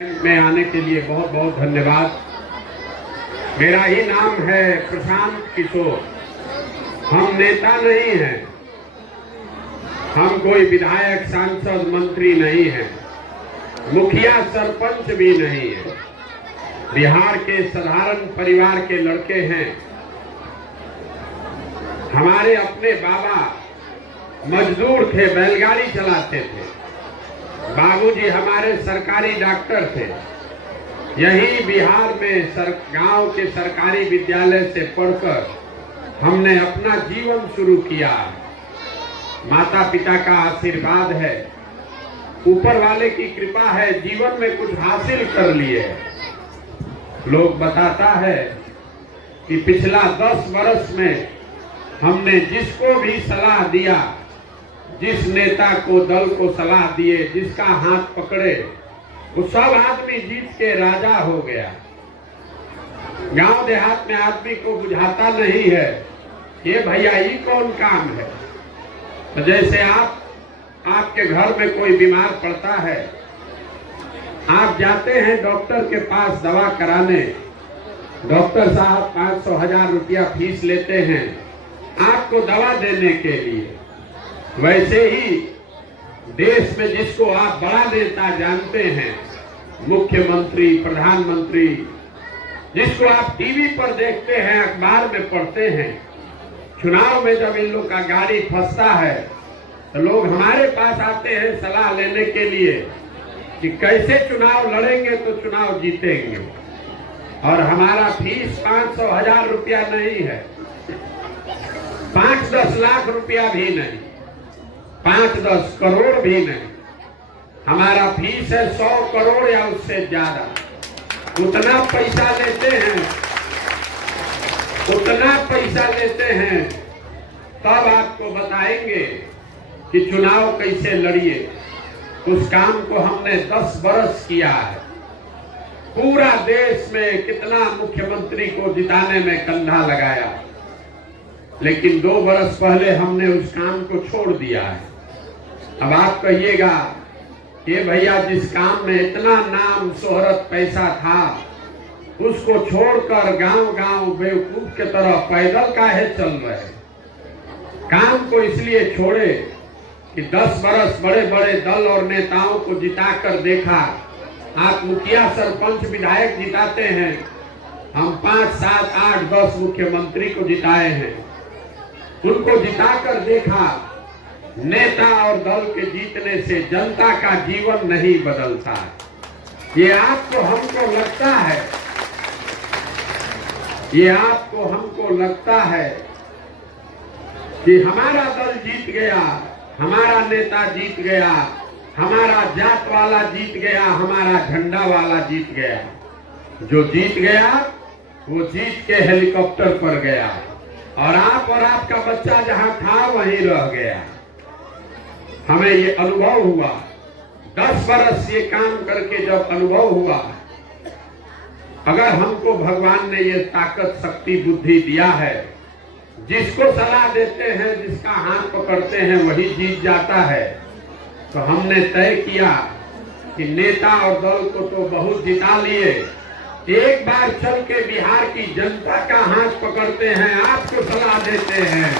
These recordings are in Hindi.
में आने के लिए बहुत बहुत धन्यवाद। मेरा ही नाम है प्रशांत किशोर। हम नेता नहीं हैं, हम कोई विधायक सांसद मंत्री नहीं हैं, मुखिया सरपंच भी नहीं है। बिहार के साधारण परिवार के लड़के हैं। हमारे अपने बाबा मजदूर थे, बैलगाड़ी चलाते थे। बाबूजी हमारे सरकारी डॉक्टर थे। यही बिहार में गांव के सरकारी विद्यालय से पढ़कर हमने अपना जीवन शुरू किया। माता पिता का आशीर्वाद है, ऊपर वाले की कृपा है, जीवन में कुछ हासिल कर लिए। लोग बताता है कि पिछला 10 वर्ष में हमने जिसको भी सलाह दिया, जिस नेता को दल को सलाह दिए, जिसका हाथ पकड़े, वो सब आदमी जीत के राजा हो गया। गांव देहात में आदमी को बुझाता नहीं है ये भैया ये कौन काम है। तो जैसे आपके घर में कोई बीमार पड़ता है, आप जाते हैं डॉक्टर के पास दवा कराने, डॉक्टर साहब 500-1000 रुपया फीस लेते हैं आपको दवा देने के लिए। वैसे ही देश में जिसको आप बड़ा नेता जानते हैं, मुख्यमंत्री, प्रधानमंत्री, जिसको आप टीवी पर देखते हैं, अखबार में पढ़ते हैं, चुनाव में जब इन लोग का गाड़ी फंसता है तो लोग हमारे पास आते हैं सलाह लेने के लिए कि कैसे चुनाव लड़ेंगे तो चुनाव जीतेंगे। और हमारा फीस 500-1000 रुपया नहीं है, 5-10 लाख रुपया भी नहीं, 5-10 करोड़ भी नहीं। हमारा फीस है 100 करोड़ या उससे ज्यादा। उतना पैसा लेते हैं तब आपको बताएंगे कि चुनाव कैसे लड़िए। उस काम को हमने 10 वर्ष किया है। पूरा देश में कितना मुख्यमंत्री को जिताने में कंधा लगाया, लेकिन 2 वर्ष पहले हमने उस काम को छोड़ दिया है। अब आप कहिएगा ये भैया जिस काम में इतना नाम शोहरत पैसा था, उसको छोड़कर गांव-गांव बेवकूफ के तरह पैदल काहे चल रहे। काम को इसलिए छोड़े कि 10 वर्ष बड़े बड़े दल और नेताओं को जिताकर देखा। आप मुखिया सरपंच विधायक जिताते हैं, हम 5, 7, 8, 10 मुख्यमंत्री को जिताए हैं। उनको जिताकर देखा, नेता और दल के जीतने से जनता का जीवन नहीं बदलता। ये आपको हमको लगता है कि हमारा दल जीत गया, हमारा नेता जीत गया, हमारा जात वाला जीत गया, हमारा झंडा वाला जीत गया। जो जीत गया वो जीत के हेलीकॉप्टर पर गया और आप और आपका बच्चा जहां था वहीं रह गया। हमें ये अनुभव हुआ, 10 वर्ष ये काम करके जब अनुभव हुआ, अगर हमको भगवान ने ये ताकत, शक्ति, बुद्धि दिया है, जिसको सलाह देते हैं, जिसका हाथ पकड़ते हैं वही जीत जाता है, तो हमने तय किया कि नेता और दल को तो बहुत जिता लिए, एक बार चल के बिहार की जनता का हाथ पकड़ते हैं, आपको सलाह देते हैं,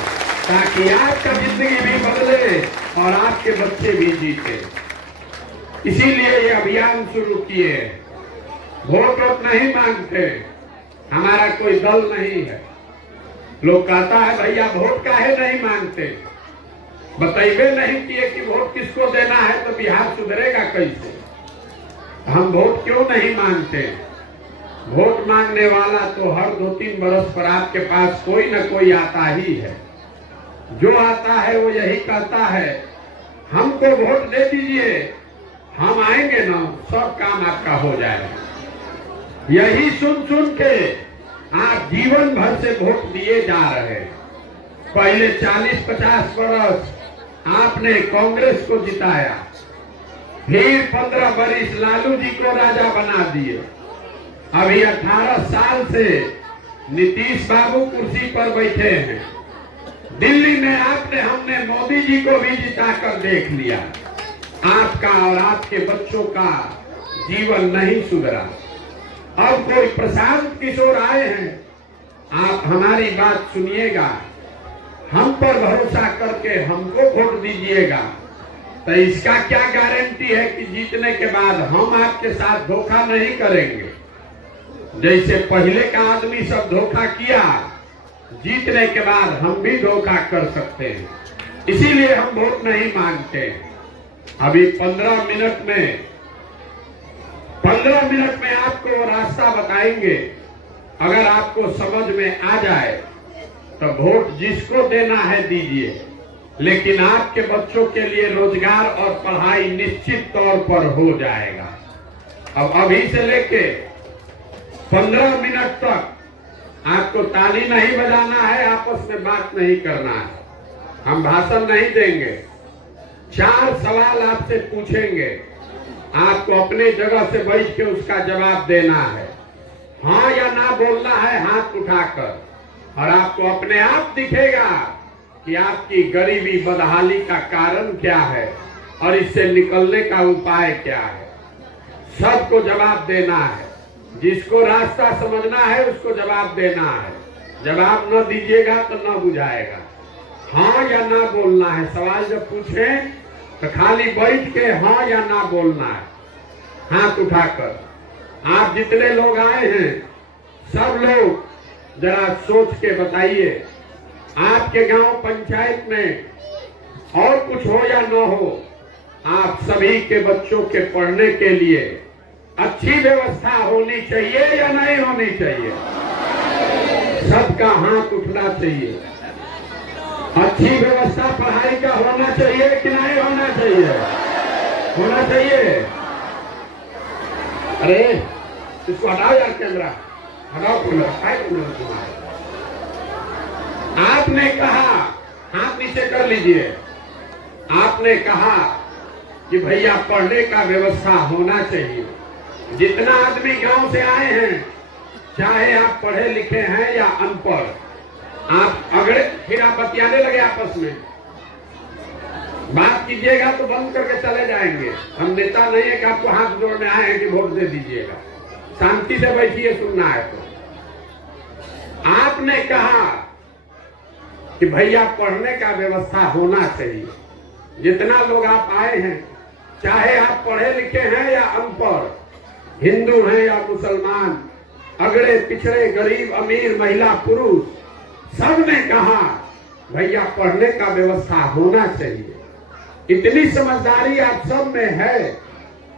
ताकि आपका जिंदगी भी बदले और आपके बच्चे भी जीते। इसीलिए ये अभियान शुरू किए। वोट नहीं मांगते, हमारा कोई दल नहीं है। लोग कहता है भैया वोट काहे नहीं मांगते, बताइए नहीं किए कि वोट किसको देना है तो बिहार सुधरेगा कैसे। हम वोट क्यों नहीं मांगते? वोट मांगने वाला तो हर 2-3 वर्ष पर आपके पास कोई न कोई आता ही है। जो आता है वो यही कहता है हमको वोट दे दीजिए, हम आएंगे ना, सब काम आपका हो जाएगा। यही सुन के आप जीवन भर से वोट दिए जा रहे हैं। पहले 40-50 वर्ष आपने कांग्रेस को जिताया, फिर 15 वर्ष लालू जी को राजा बना दिए। अभी 18 साल से नीतीश बाबू कुर्सी पर बैठे हैं। दिल्ली में हमने मोदी जी को भी जिताकर देख लिया। आपका और आपके बच्चों का जीवन नहीं सुधरा। अब कोई प्रशांत किशोर आए हैं, आप हमारी बात सुनिएगा, हम पर भरोसा करके हमको वोट दीजिएगा, तो इसका क्या गारंटी है कि जीतने के बाद हम आपके साथ धोखा नहीं करेंगे। जैसे पहले का आदमी सब धोखा किया, जीतने के बाद हम भी धोखा कर सकते हैं, इसीलिए हम वोट नहीं मांगते। अभी 15 मिनट में आपको वो रास्ता बताएंगे। अगर आपको समझ में आ जाए तो वोट जिसको देना है दीजिए, लेकिन आपके बच्चों के लिए रोजगार और पढ़ाई निश्चित तौर पर हो जाएगा। अब अभी से लेके 15 मिनट तक आपको ताली नहीं बजाना है, आपस में बात नहीं करना है, हम भाषण नहीं देंगे। 4 सवाल आपसे पूछेंगे, आपको अपने जगह से बैठ के उसका जवाब देना है, हाँ या ना बोलना है हाथ उठाकर, और आपको अपने आप दिखेगा कि आपकी गरीबी बदहाली का कारण क्या है और इससे निकलने का उपाय क्या है। सबको जवाब देना है, जिसको रास्ता समझना है उसको जवाब देना है। जवाब न दीजिएगा तो न बुझाएगा, हाँ या ना बोलना है। सवाल जब पूछें तो खाली बैठ के हाँ या ना बोलना है, हाथ उठाकर। आप जितने लोग आए हैं सब लोग जरा सोच के बताइए, आपके गांव पंचायत में और कुछ हो या न हो, आप सभी के बच्चों के पढ़ने के लिए अच्छी व्यवस्था होनी चाहिए या नहीं होनी चाहिए? सबका हाथ उठना चाहिए। अच्छी व्यवस्था पढ़ाई का होना चाहिए कि नहीं होना चाहिए? होना चाहिए। अरे इसको हटाओ यार, कैमरा हटाओ, तुम्हारे। आपने कहा, हाथ नीचे कर लीजिए, आपने कहा कि भैया पढ़ने का व्यवस्था होना चाहिए। जितना आदमी गांव से आए हैं, चाहे आप पढ़े लिखे हैं या अनपढ़, आप अगर फिर आप बतियाने लगे आपस में, बात कीजिएगा तो बंद करके चले जाएंगे। हम नेता नहीं है कि आपको हाथ जोड़ने आए हैं कि वोट दे दीजिएगा। शांति से बैठिए, सुनना है तो। आपने कहा कि भैया पढ़ने का व्यवस्था होना चाहिए। जितना लोग आप आए हैं, चाहे आप पढ़े लिखे हैं या अनपढ़, हिंदू हैं या मुसलमान, अगड़े पिछड़े, गरीब अमीर, महिला पुरुष, सब ने कहा भैया पढ़ने का व्यवस्था होना चाहिए। इतनी समझदारी आप सब में है,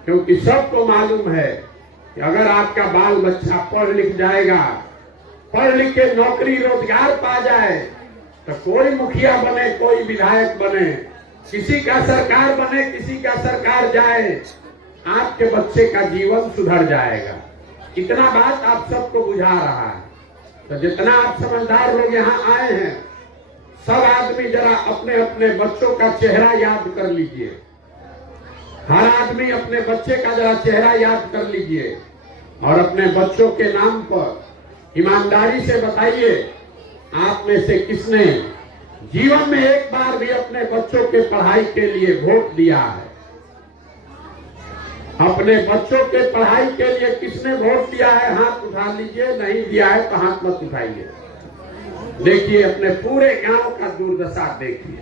क्योंकि सबको मालूम है कि अगर आपका बाल बच्चा पढ़ लिख जाएगा, पढ़ लिख के नौकरी रोजगार पा जाए, तो कोई मुखिया बने, कोई विधायक बने, किसी का सरकार बने, किसी का सरकार जाए, आपके बच्चे का जीवन सुधर जाएगा। इतना बात आप सबको बुझा रहा है। तो जितना आप समझदार लोग यहाँ आए हैं, सब आदमी जरा अपने अपने बच्चों का चेहरा याद कर लीजिए। हर आदमी अपने बच्चे का जरा चेहरा याद कर लीजिए और अपने बच्चों के नाम पर ईमानदारी से बताइए, आप में से किसने जीवन में एक बार भी अपने बच्चों के पढ़ाई के लिए वोट दिया है? अपने बच्चों के पढ़ाई के लिए किसने वोट दिया है? हाथ उठा लीजिए। नहीं दिया है तो हाथ मत उठाइए। देखिए, अपने पूरे गांव का दुर्दशा देखिए।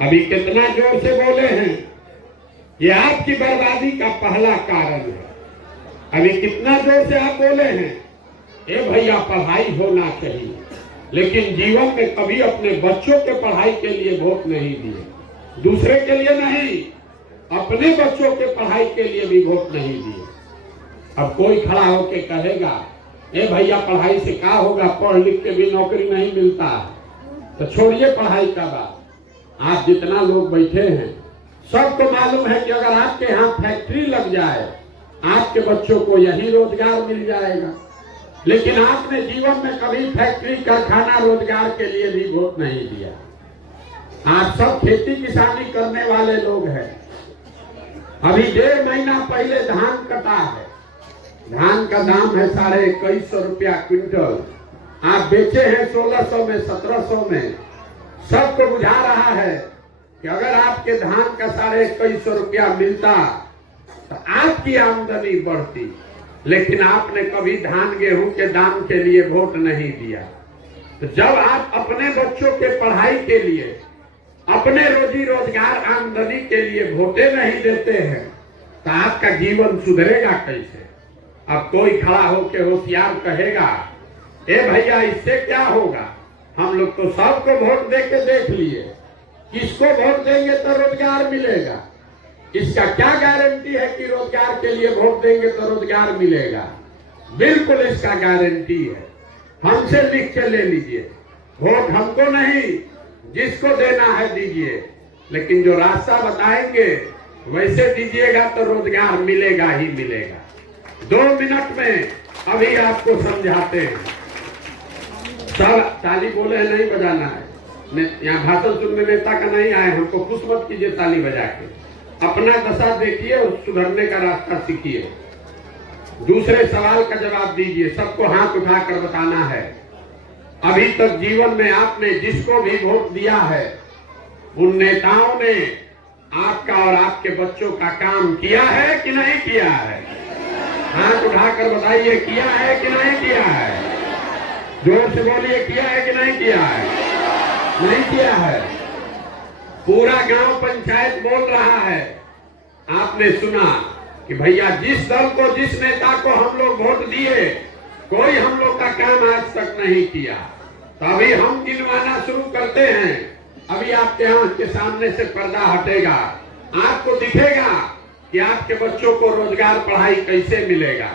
अभी कितना जोर से बोले हैं, ये आपकी बर्बादी का पहला कारण है। अभी कितना जोर से आप बोले हैं, ए भैया पढ़ाई होना चाहिए, लेकिन जीवन में कभी अपने बच्चों के पढ़ाई के लिए वोट नहीं दिए। दूसरे के लिए नहीं, अपने बच्चों के पढ़ाई के लिए भी वोट नहीं दिए। अब कोई खड़ा होके कहेगा, ए भैया पढ़ाई से क्या होगा, पढ़ लिख के भी नौकरी नहीं मिलता, तो छोड़िए पढ़ाई का बात। आप जितना लोग बैठे हैं, सबको मालूम है कि अगर आपके यहाँ फैक्ट्री लग जाए, आपके बच्चों को यही रोजगार मिल जाएगा। लेकिन आपने जीवन में कभी फैक्ट्री, कारखाना, रोजगार के लिए भी वोट नहीं दिया। आप सब खेती किसानी करने वाले लोग हैं। अभी 1.5 महीना पहले धान कटा है, धान का दाम है 2150 रुपया क्विंटल। आप बेचे हैं 1600 में, 1700 में। सबको बुझा रहा है कि अगर आपके धान का 2150 रुपया मिलता तो आपकी आमदनी बढ़ती। लेकिन आपने कभी धान गेहूं के दाम के लिए वोट नहीं दिया। तो जब आप अपने बच्चों के पढ़ाई के लिए, अपने रोजी रोजगार आमदनी के लिए वोटे नहीं देते हैं, तो आपका जीवन सुधरेगा कैसे? अब कोई खड़ा होकर होशियार कहेगा, ए भैया इससे क्या होगा, हम लोग तो सबको वोट दे के देख लिए, किसको वोट देंगे तो रोजगार मिलेगा, इसका क्या गारंटी है कि रोजगार के लिए वोट देंगे तो रोजगार मिलेगा? बिल्कुल इसका गारंटी है। हमसे लिख के ले लीजिए, वोट हमको नहीं, जिसको देना है दीजिए, लेकिन जो रास्ता बताएंगे वैसे दीजिएगा तो रोजगार मिलेगा ही मिलेगा। 2 मिनट में अभी आपको समझाते हैं। सब ताली बोले हैं, नहीं बजाना है। यहाँ भाषण सुनने नेता का नहीं आए, हमको खुश मत कीजिए ताली बजा के। अपना दशा देखिए और सुधरने का रास्ता सीखिए। दूसरे सवाल का जवाब दीजिए। सबको हाथ उठाकर बताना है, अभी तक जीवन में आपने जिसको भी वोट दिया है, उन नेताओं ने आपका और आपके बच्चों का काम किया है कि नहीं किया है? हाथ उठाकर बताइए, किया है कि नहीं किया है? जोर से बोलिए, किया है कि नहीं किया है? नहीं किया है। पूरा गांव पंचायत बोल रहा है। आपने सुना कि भैया जिस दल को, जिस नेता को हम लोग वोट दिए, कोई हम लोग का काम आज तक नहीं किया। तो अभी हम गिनवाना शुरू करते हैं। अभी आपके आंख के सामने से पर्दा हटेगा, आपको दिखेगा कि आपके बच्चों को रोजगार, पढ़ाई कैसे मिलेगा।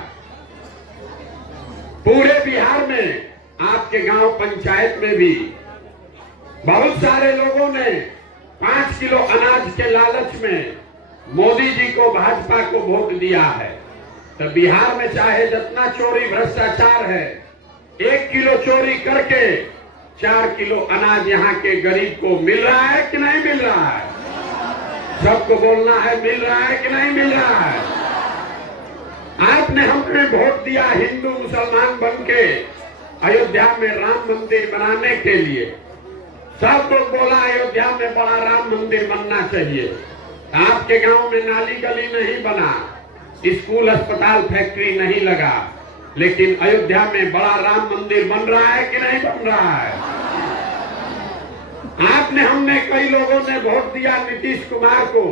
पूरे बिहार में, आपके गांव पंचायत में भी बहुत सारे लोगों ने 5 किलो अनाज के लालच में मोदी जी को, भाजपा को वोट दिया है। तो बिहार में चाहे जितना चोरी भ्रष्टाचार है, 1 किलो चोरी करके 4 किलो अनाज यहाँ के गरीब को मिल रहा है कि नहीं मिल रहा है? सबको बोलना है, मिल रहा है कि नहीं मिल रहा है? आपने हमें वोट दिया हिंदू मुसलमान बन के अयोध्या में राम मंदिर बनाने के लिए। सब लोग बोला अयोध्या में बड़ा राम मंदिर बनना चाहिए। आपके गांव में नाली गली नहीं बना, स्कूल अस्पताल फैक्ट्री नहीं लगा, लेकिन अयोध्या में बड़ा राम मंदिर बन रहा है कि नहीं बन रहा है? आपने, हमने, कई लोगों ने वोट दिया नीतीश कुमार को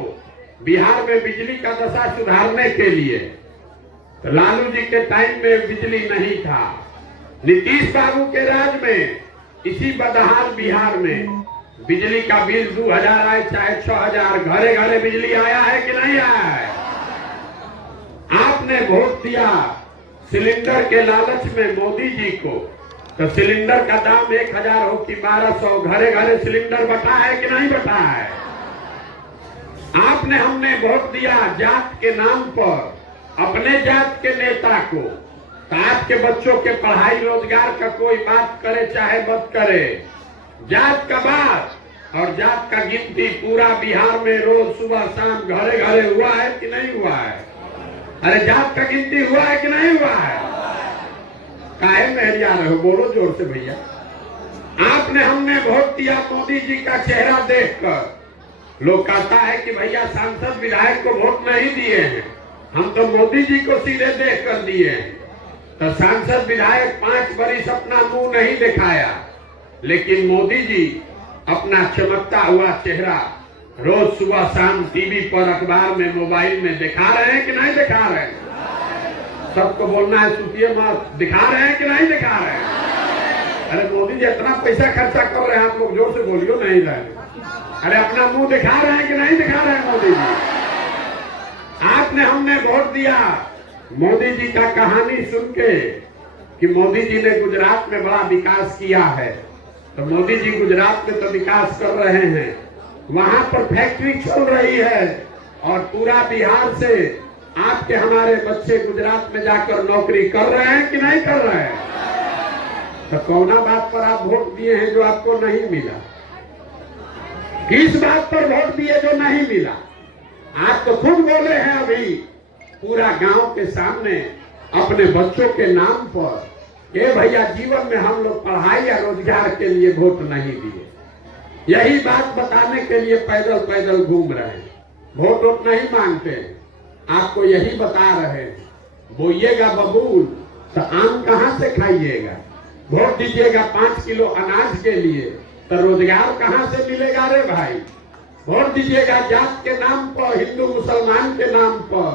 बिहार में बिजली का दशा सुधारने के लिए। तो लालू जी के टाइम में बिजली नहीं था। नीतीश बाबू के राज में इसी बदहाल बिहार में बिजली का बिल 2000 आए चाहे 6000, घरे घरे बिजली आया है कि नहीं आया है? आपने वोट दिया सिलेंडर के लालच में मोदी जी को। तो सिलेंडर का दाम 1000 हो कि 1200, घरे घरे सिलेंडर बटा है कि नहीं बटा है? आपने, हमने वोट दिया जात के नाम पर अपने जात के नेता को। तो आपके बच्चों के पढ़ाई रोजगार का कोई बात करे चाहे मत करे, जात का बात और जात का गिनती पूरा बिहार में रोज सुबह शाम घरे घरे हुआ है कि नहीं हुआ है? अरे जात का गिनती हुआ है कि नहीं हुआ है? काहे मेहरिया रहे हो, बोलो जोर से भैया। आपने, हमने वोट दिया मोदी जी का चेहरा देखकर। लोग कहता है कि भैया सांसद विधायक को वोट नहीं दिए हैं, हम तो मोदी जी को सीधे देख कर दिए हैं। तो सांसद विधायक 5 बरिस अपना मुंह नहीं दिखाया, लेकिन मोदी जी अपना चमकता हुआ चेहरा रोज सुबह शाम टीवी पर, अखबार में, मोबाइल में दिखा रहे हैं कि नहीं दिखा रहे हैं? सबको बोलना है, सुनिए मत, दिखा रहे हैं कि नहीं दिखा रहे हैं? अरे मोदी जी इतना पैसा खर्चा कर रहे हैं, आप लोग जोर से बोलियो, नहीं रहे। अरे अपना मुंह दिखा रहे हैं कि नहीं दिखा रहे हैं मोदी जी? आपने, हमने वोट दिया मोदी जी का कहानी सुन के कि मोदी जी ने गुजरात में बड़ा विकास किया है। तो मोदी जी गुजरात में तो विकास कर रहे हैं, वहां पर फैक्ट्री चल रही है और पूरा बिहार से आपके, हमारे बच्चे गुजरात में जाकर नौकरी कर रहे हैं कि नहीं कर रहे हैं? तो कौना बात पर आप वोट दिए हैं जो आपको नहीं मिला? किस बात पर वोट दिए जो नहीं मिला? आप तो खुद बोले हैं अभी पूरा गांव के सामने अपने बच्चों के नाम पर, ये भैया जीवन में हम लोग पढ़ाई या रोजगार के लिए वोट नहीं दिए। यही बात बताने के लिए पैदल पैदल घूम रहे हैं, वोट नहीं मांगते हैं। आपको यही बता रहे हैं, बोइएगा बबूल तो आम कहाँ से खाइएगा, वोट दीजिएगा 5 किलो अनाज के लिए तो रोजगार कहाँ से मिलेगा रे भाई, वोट दीजिएगा जात के नाम पर, हिंदू मुसलमान के नाम पर,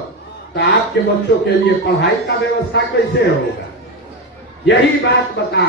तो आपके बच्चों के लिए पढ़ाई का व्यवस्था कैसे होगा। यही बात बता